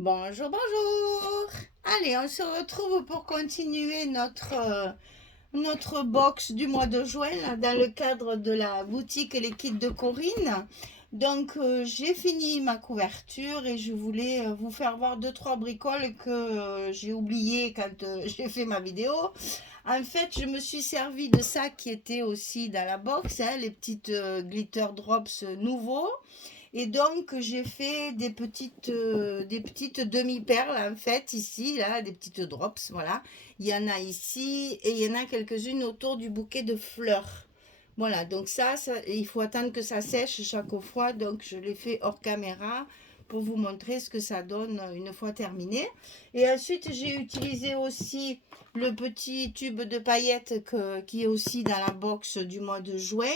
Bonjour, bonjour. Allez, on se retrouve pour continuer notre box du mois de juin là, dans le cadre de la boutique Les Kits de Corinne. Donc, j'ai fini ma couverture et je voulais vous faire voir deux, trois bricoles que j'ai oubliées quand j'ai fait ma vidéo. En fait, je me suis servi de ça qui était aussi dans la box, hein, les petites glitter drops nouveaux. Et donc, j'ai fait des petites demi-perles, en fait, ici, là, des petites drops, voilà. Il y en a ici, et il y en a quelques-unes autour du bouquet de fleurs. Voilà, donc il faut attendre que ça sèche chaque fois, donc je l'ai fait hors caméra pour vous montrer ce que ça donne une fois terminé. Et ensuite, j'ai utilisé aussi le petit tube de paillettes qui est aussi dans la box du mois de juin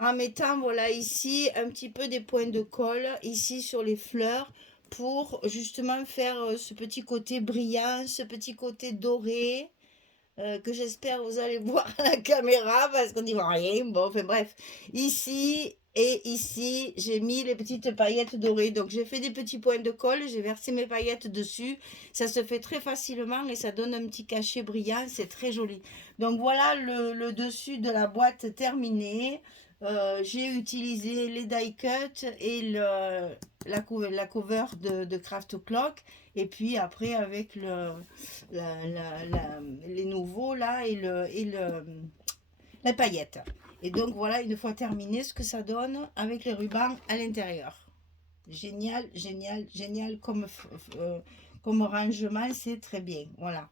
en mettant voilà ici un petit peu des points de colle ici sur les fleurs pour justement faire ce petit côté brillant, ce petit côté doré que j'espère vous allez voir à la caméra parce qu'on n'y voit rien. Bon, enfin bref, ici et ici, j'ai mis les petites paillettes dorées. Donc j'ai fait des petits points de colle, j'ai versé mes paillettes dessus. Ça se fait très facilement et ça donne un petit cachet brillant, c'est très joli. Donc voilà le dessus de la boîte terminé. J'ai utilisé les die cut et la cover de Craft Clock. Et puis après avec les nouveaux là les paillettes. Et donc voilà, une fois terminé, ce que ça donne avec les rubans à l'intérieur. Génial, génial, génial comme rangement, c'est très bien. Voilà.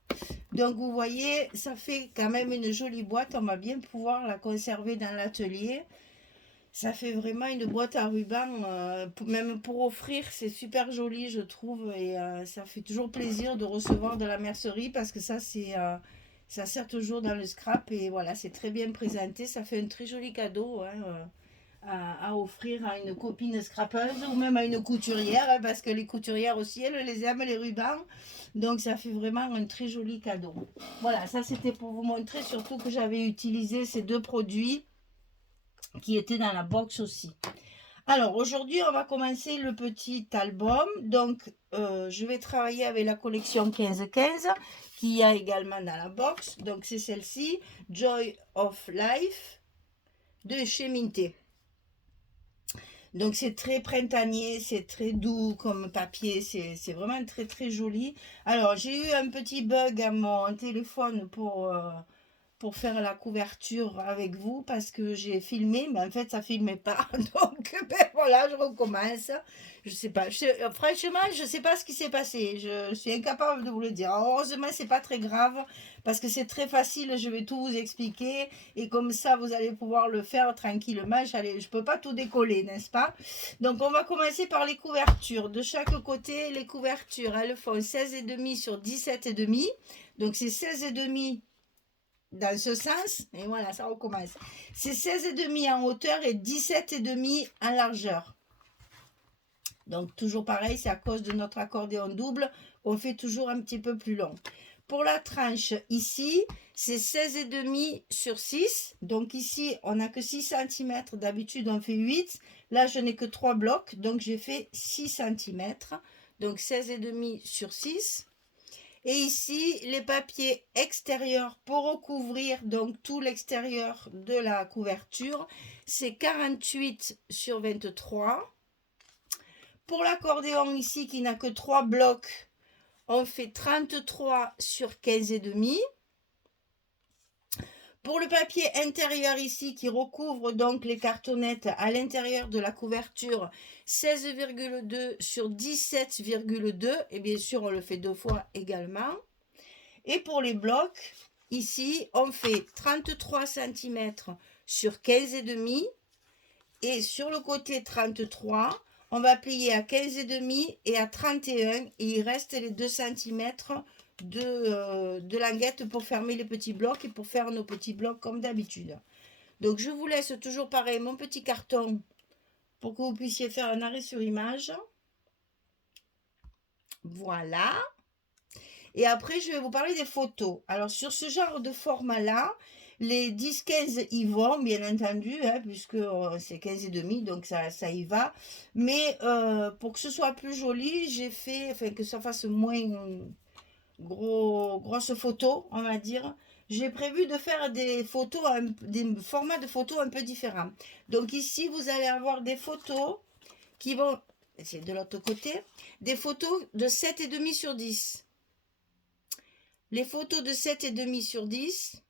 Donc vous voyez, ça fait quand même une jolie boîte. On va bien pouvoir la conserver dans l'atelier. Ça fait vraiment une boîte à ruban, même pour offrir, c'est super joli, je trouve, et ça fait toujours plaisir de recevoir de la mercerie parce que ça sert toujours dans le scrap et voilà, c'est très bien présenté, ça fait un très joli cadeau hein, à offrir à une copine scrapeuse ou même à une couturière, hein, parce que les couturières aussi, elles les aiment les rubans, donc ça fait vraiment un très joli cadeau. Voilà, ça c'était pour vous montrer surtout que j'avais utilisé ces deux produits qui étaient dans la box aussi. Alors aujourd'hui, on va commencer le petit album. Donc, je vais travailler avec la collection 15-15 qui y a également dans la box. Donc, c'est celle-ci, Joy of Life de chez Minté. Donc, c'est très printanier, c'est très doux comme papier, c'est vraiment très très joli. Alors, j'ai eu un petit bug à mon téléphone pour faire la couverture avec vous parce que j'ai filmé, mais en fait ça filmait pas. Donc ben voilà, je recommence. Je sais pas, franchement, je sais pas ce qui s'est passé. Je suis incapable de vous le dire. Heureusement, c'est pas très grave parce que c'est très facile. Je vais tout vous expliquer et comme ça, vous allez pouvoir le faire tranquillement. Je peux pas tout décoller, n'est-ce pas? Donc, on va commencer par les couvertures. De chaque côté, les couvertures, elles font 16,5 sur 17,5. Donc, c'est 16,5 dans ce sens, et voilà, ça recommence. C'est 16,5 en hauteur et 17,5 en largeur. Donc toujours pareil, c'est à cause de notre accordéon double qu'on fait toujours un petit peu plus long. Pour la tranche ici, c'est 16,5 sur 6. Donc ici, on n'a que 6 cm. D'habitude, on fait 8. Là, je n'ai que 3 blocs. Donc j'ai fait 6 cm. Donc 16,5 sur 6. Et ici, les papiers extérieurs pour recouvrir donc tout l'extérieur de la couverture, c'est 48 sur 23. Pour l'accordéon ici qui n'a que 3 blocs, on fait 33 sur 15,5. Pour le papier intérieur ici qui recouvre donc les cartonnettes à l'intérieur de la couverture, 16,2 sur 17,2. Et bien sûr, on le fait deux fois également. Et pour les blocs, ici, on fait 33 cm sur 15,5 et sur le côté 33, on va plier à 15,5 et à 31 et il reste les 2 cm de languette pour fermer les petits blocs et pour faire nos petits blocs comme d'habitude. Donc je vous laisse toujours pareil mon petit carton pour que vous puissiez faire un arrêt sur image. Voilà. Et après, je vais vous parler des photos. Alors, sur ce genre de format-là, Les 10-15 y vont, bien entendu, hein, puisque c'est 15,5, donc ça y va. Mais pour que ce soit plus joli, j'ai fait, enfin que ça fasse moins grosse photo, on va dire. J'ai prévu de faire des photos, des formats de photos un peu différents. Donc ici, vous allez avoir des photos qui vont, c'est de l'autre côté, des photos de 7,5 sur 10. Les photos de 7,5 sur 10,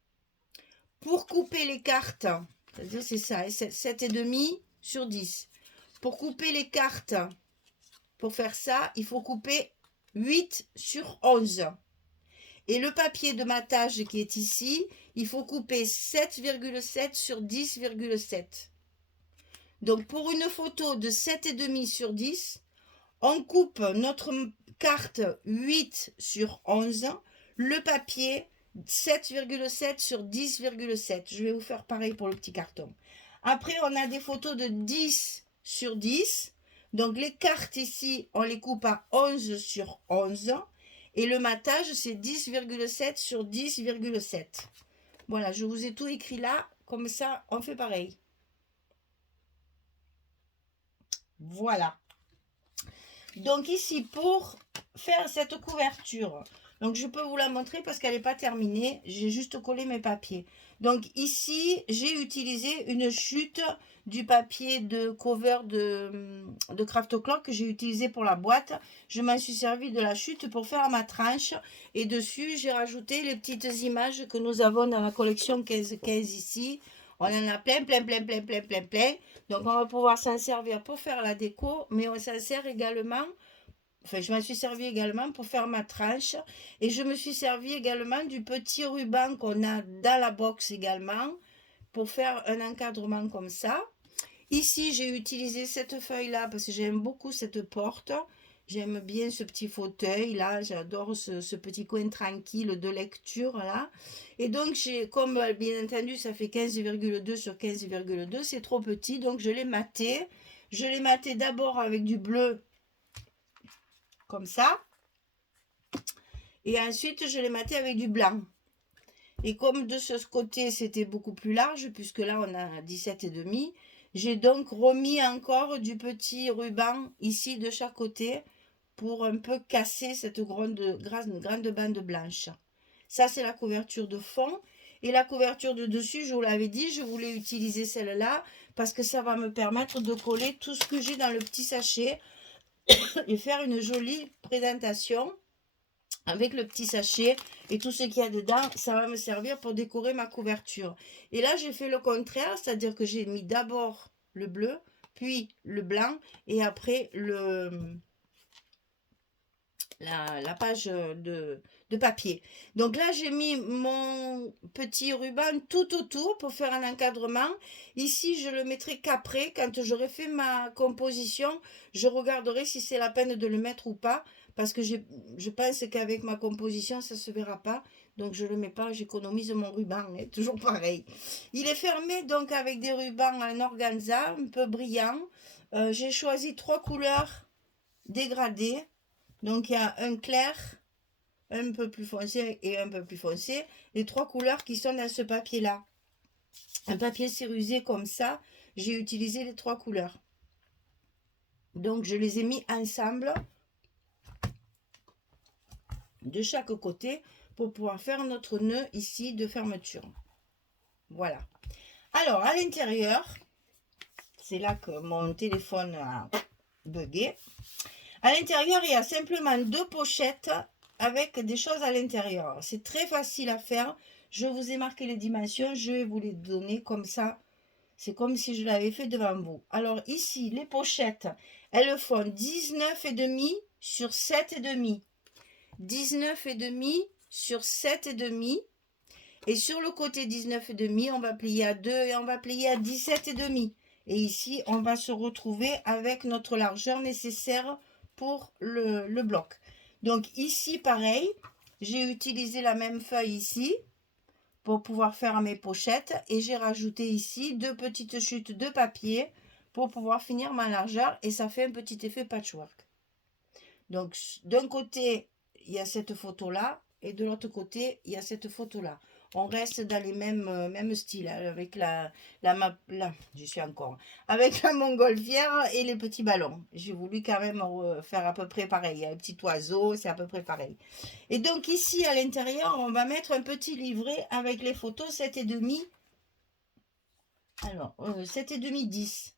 pour couper les cartes, c'est-à-dire c'est ça, 7,5 sur 10. Pour couper les cartes, pour faire ça, il faut couper 8 sur 11. Et le papier de matage qui est ici, il faut couper 7,7 sur 10,7. Donc pour une photo de 7,5 sur 10, on coupe notre carte 8 sur 11, le papier 7,7 sur 10,7. Je vais vous faire pareil pour le petit carton. Après, on a des photos de 10 sur 10. Donc les cartes ici, on les coupe à 11 sur 11. Et le matage, c'est 10,7 sur 10,7. Voilà, je vous ai tout écrit là. Comme ça, on fait pareil. Voilà. Donc ici, pour faire cette couverture, donc je peux vous la montrer parce qu'elle n'est pas terminée. J'ai juste collé mes papiers. Donc ici, j'ai utilisé une chute du papier de cover de Craft Clock que j'ai utilisé pour la boîte. Je m'en suis servi de la chute pour faire ma tranche. Et dessus, j'ai rajouté les petites images que nous avons dans la collection 15-15 ici. On en a plein. Donc on va pouvoir s'en servir pour faire la déco, mais on s'en sert également. Enfin, je m'en suis servi également pour faire ma tranche. Et je me suis servi également du petit ruban qu'on a dans la box également pour faire un encadrement comme ça. Ici, j'ai utilisé cette feuille-là parce que j'aime beaucoup cette porte. J'aime bien ce petit fauteuil là. J'adore ce petit coin tranquille de lecture là. Et donc, comme bien entendu, ça fait 15,2 sur 15,2. C'est trop petit, donc je l'ai maté. Je l'ai maté d'abord avec du bleu comme ça. Et ensuite, je l'ai maté avec du blanc. Et comme de ce côté, c'était beaucoup plus large, puisque là, on a 17,5, j'ai donc remis encore du petit ruban ici de chaque côté pour un peu casser cette grande bande blanche. Ça, c'est la couverture de fond. Et la couverture de dessus, je vous l'avais dit, je voulais utiliser celle-là parce que ça va me permettre de coller tout ce que j'ai dans le petit sachet et faire une jolie présentation avec le petit sachet et tout ce qu'il y a dedans. Ça va me servir pour décorer ma couverture. Et là, j'ai fait le contraire, c'est-à-dire que j'ai mis d'abord le bleu, puis le blanc et après la page de papier. Donc là, j'ai mis mon petit ruban tout autour pour faire un encadrement. Ici, je le mettrai qu'après, quand j'aurai fait ma composition, je regarderai si c'est la peine de le mettre ou pas, parce que je pense qu'avec ma composition, ça ne se verra pas. Donc, je ne le mets pas, j'économise mon ruban, hein, toujours pareil. Il est fermé donc avec des rubans en organza, un peu brillant. J'ai choisi 3 couleurs dégradées. Donc, il y a un clair, un peu plus foncé et un peu plus foncé. Les 3 couleurs qui sont dans ce papier-là. Un papier cérusé comme ça, j'ai utilisé les 3 couleurs. Donc, je les ai mis ensemble de chaque côté pour pouvoir faire notre nœud ici de fermeture. Voilà. Alors, à l'intérieur, c'est là que mon téléphone a bugué. À l'intérieur, il y a simplement 2 pochettes avec des choses à l'intérieur. C'est très facile à faire. Je vous ai marqué les dimensions. Je vais vous les donner comme ça. C'est comme si je l'avais fait devant vous. Alors ici, les pochettes, elles font 19,5 sur 7,5. 19,5 sur 7,5. Et sur le côté 19,5, on va plier à 2 et on va plier à 17,5. Et ici, on va se retrouver avec notre largeur nécessaire pour le bloc. Donc ici, pareil, j'ai utilisé la même feuille ici pour pouvoir faire mes pochettes. Et j'ai rajouté ici 2 petites chutes de papier pour pouvoir finir ma largeur. Et ça fait un petit effet patchwork. Donc d'un côté, il y a cette photo-là. Et de l'autre côté, il y a cette photo-là. on reste dans les mêmes styles, hein, avec je suis encore, avec la montgolfière et les petits ballons. J'ai voulu quand même faire à peu près pareil, un petit oiseau, c'est à peu près pareil. Et donc ici, à l'intérieur, on va mettre un petit livret avec les photos 7,5. Alors, 7,5, 10.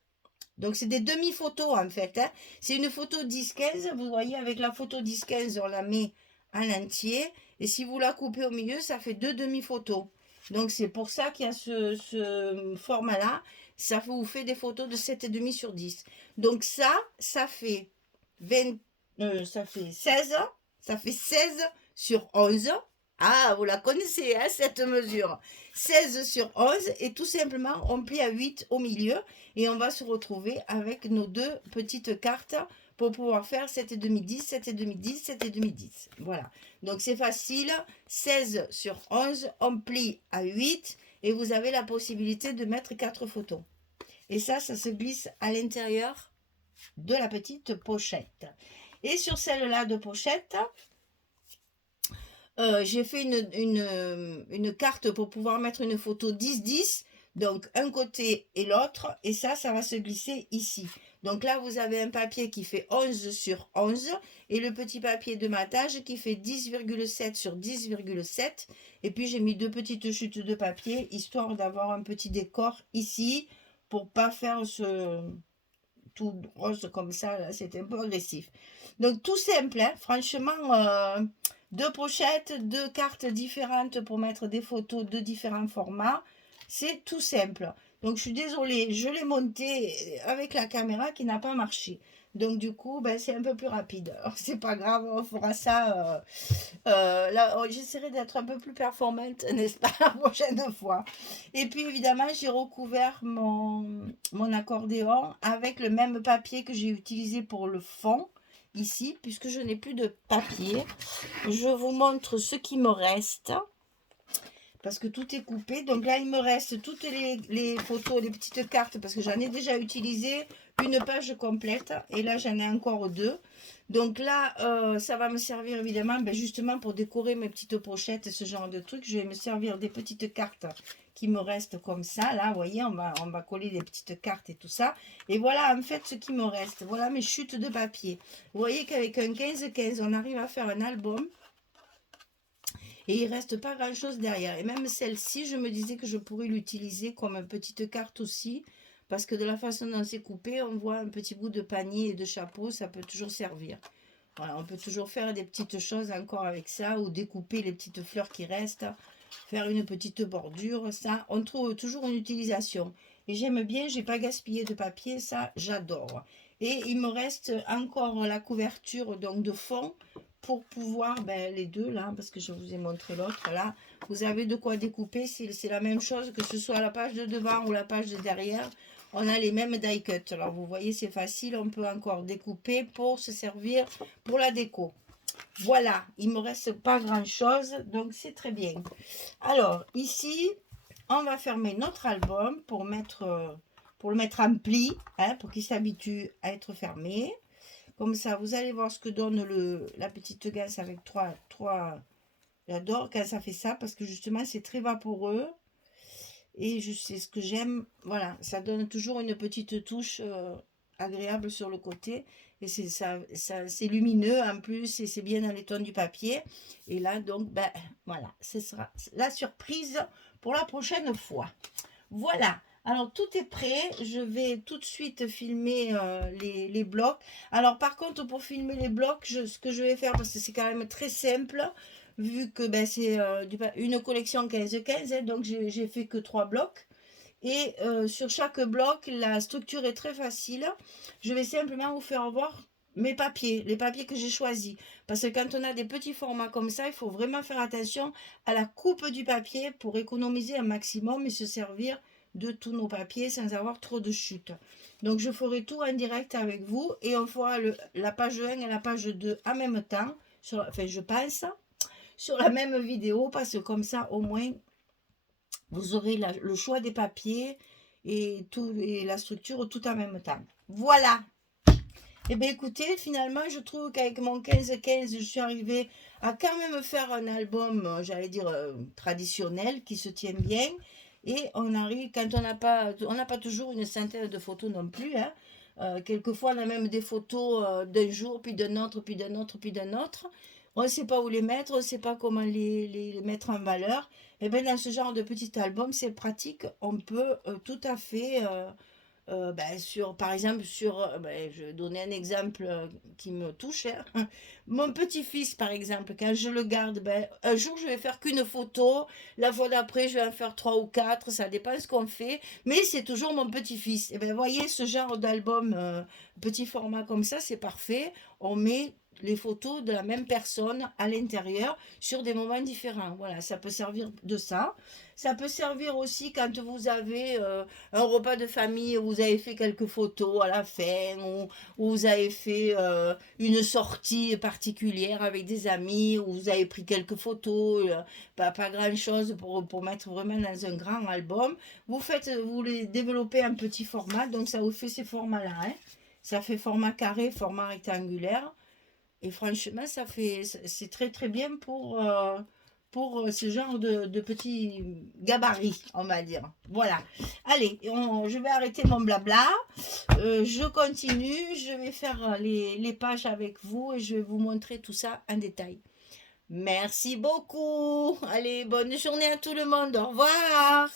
Donc, c'est des demi-photos, en fait, hein. C'est une photo 10-15. Vous voyez, avec la photo 10-15, on la met à l'entier. Et si vous la coupez au milieu, ça fait deux demi-photos. Donc, c'est pour ça qu'il y a ce format-là. Ça vous fait des photos de 7,5 sur 10. Donc, ça fait 20, ça fait 16. Ça fait 16 sur 11. Ah, vous la connaissez, hein, cette mesure. 16 sur 11. Et tout simplement, on plie à 8 au milieu. Et on va se retrouver avec nos deux petites cartes pour pouvoir faire 7,5, 10, 7,5, 10, 7,5, 10. Voilà. Donc c'est facile. 16 sur 11, on plie à 8 et vous avez la possibilité de mettre 4 photos. Et ça se glisse à l'intérieur de la petite pochette. Et sur celle-là de pochette, j'ai fait une carte pour pouvoir mettre une photo 10-10. Donc, un côté et l'autre. Et ça va se glisser ici. Donc là, vous avez un papier qui fait 11 sur 11. Et le petit papier de matage qui fait 10,7 sur 10,7. Et puis, j'ai mis deux petites chutes de papier, histoire d'avoir un petit décor ici. Pour pas faire ce tout rose comme ça. Là, c'est un peu agressif. Donc, tout simple, hein, franchement... deux pochettes, deux cartes différentes pour mettre des photos de différents formats. C'est tout simple. Donc, je suis désolée, je l'ai monté avec la caméra qui n'a pas marché. Donc, du coup, ben, c'est un peu plus rapide. Alors, c'est pas grave, on fera ça. Là, j'essaierai d'être un peu plus performante, n'est-ce pas, la prochaine fois. Et puis, évidemment, j'ai recouvert mon accordéon avec le même papier que j'ai utilisé pour le fond. Ici, puisque je n'ai plus de papier, je vous montre ce qui me reste, parce que tout est coupé. Donc là, il me reste toutes les photos, les petites cartes, parce que j'en ai déjà utilisé une page complète, et là, j'en ai encore deux. Donc là, ça va me servir évidemment, ben justement, pour décorer mes petites pochettes et ce genre de trucs. Je vais me servir des petites cartes qui me restent comme ça. Là, vous voyez, on va coller des petites cartes et tout ça. Et voilà, en fait, ce qui me reste. Voilà mes chutes de papier. Vous voyez qu'avec un 15-15, on arrive à faire un album. Et il ne reste pas grand-chose derrière. Et même celle-ci, je me disais que je pourrais l'utiliser comme une petite carte aussi. Parce que de la façon dont c'est coupé, on voit un petit bout de panier et de chapeau, ça peut toujours servir. Voilà, on peut toujours faire des petites choses encore avec ça, ou découper les petites fleurs qui restent, faire une petite bordure, ça, on trouve toujours une utilisation. Et j'aime bien, j'ai pas gaspillé de papier, ça, j'adore. Et il me reste encore la couverture donc de fond pour pouvoir, ben, les deux là, parce que je vous ai montré l'autre là, vous avez de quoi découper, c'est la même chose que ce soit la page de devant ou la page de derrière. On a les mêmes die cut. Alors, vous voyez, c'est facile. On peut encore découper pour se servir pour la déco. Voilà, il ne me reste pas grand-chose. Donc, c'est très bien. Alors, ici, on va fermer notre album pour le mettre en pli, hein, pour qu'il s'habitue à être fermé. Comme ça, vous allez voir ce que donne la petite gaze avec trois. J'adore quand ça fait ça parce que justement, c'est très vaporeux. Et c'est ce que j'aime. Voilà, ça donne toujours une petite touche agréable sur le côté. Et c'est lumineux en plus et c'est bien dans les tons du papier. Et là, donc, ben voilà, ce sera la surprise pour la prochaine fois. Voilà. Alors, tout est prêt. Je vais tout de suite filmer les blocs. Alors, par contre, pour filmer les blocs, ce que je vais faire, parce que c'est quand même très simple, vu que ben, c'est une collection 15-15, hein, donc j'ai fait que 3 blocs. Et sur chaque bloc, la structure est très facile. Je vais simplement vous faire voir mes papiers, les papiers que j'ai choisis. Parce que quand on a des petits formats comme ça, il faut vraiment faire attention à la coupe du papier pour économiser un maximum et se servir de tous nos papiers sans avoir trop de chutes. Donc je ferai tout en direct avec vous et on fera la page 1 et la page 2 en même temps, enfin je pense, sur la même vidéo, parce que comme ça au moins vous aurez le choix des papiers et la structure tout en même temps. Voilà. Eh bien, écoutez, finalement, je trouve qu'avec mon 15-15, je suis arrivée à quand même faire un album, j'allais dire, traditionnel, qui se tient bien. Et on arrive, quand on n'a pas toujours une centaine de photos non plus, hein. Quelquefois, on a même des photos d'un jour, puis d'un autre, puis d'un autre, puis d'un autre. On ne sait pas où les mettre, on ne sait pas comment les mettre en valeur. Et bien, dans ce genre de petit album, c'est pratique. On peut tout à fait ben, par exemple, ben, je vais donner un exemple qui me touche, hein. Mon petit-fils, par exemple, quand je le garde, ben, un jour, je vais faire qu'une photo. La fois d'après, je vais en faire trois ou quatre. Ça dépend ce qu'on fait. Mais c'est toujours mon petit-fils. Et ben, voyez, ce genre d'album, petit format comme ça, c'est parfait. On met les photos de la même personne à l'intérieur sur des moments différents. Voilà, ça peut servir de ça. Ça peut servir aussi quand vous avez un repas de famille où vous avez fait quelques photos à la fin, où vous avez fait une sortie particulière avec des amis, où vous avez pris quelques photos, pas grand-chose pour mettre vraiment dans un grand album. Vous les développez en petit format, donc ça vous fait ces formats-là, hein. Ça fait format carré, format rectangulaire. Et franchement, c'est très très bien pour ce genre de petits gabarits, on va dire. Voilà. Allez, je vais arrêter mon blabla. Je continue. Je vais faire les pages avec vous et je vais vous montrer tout ça en détail. Merci beaucoup. Allez, bonne journée à tout le monde. Au revoir.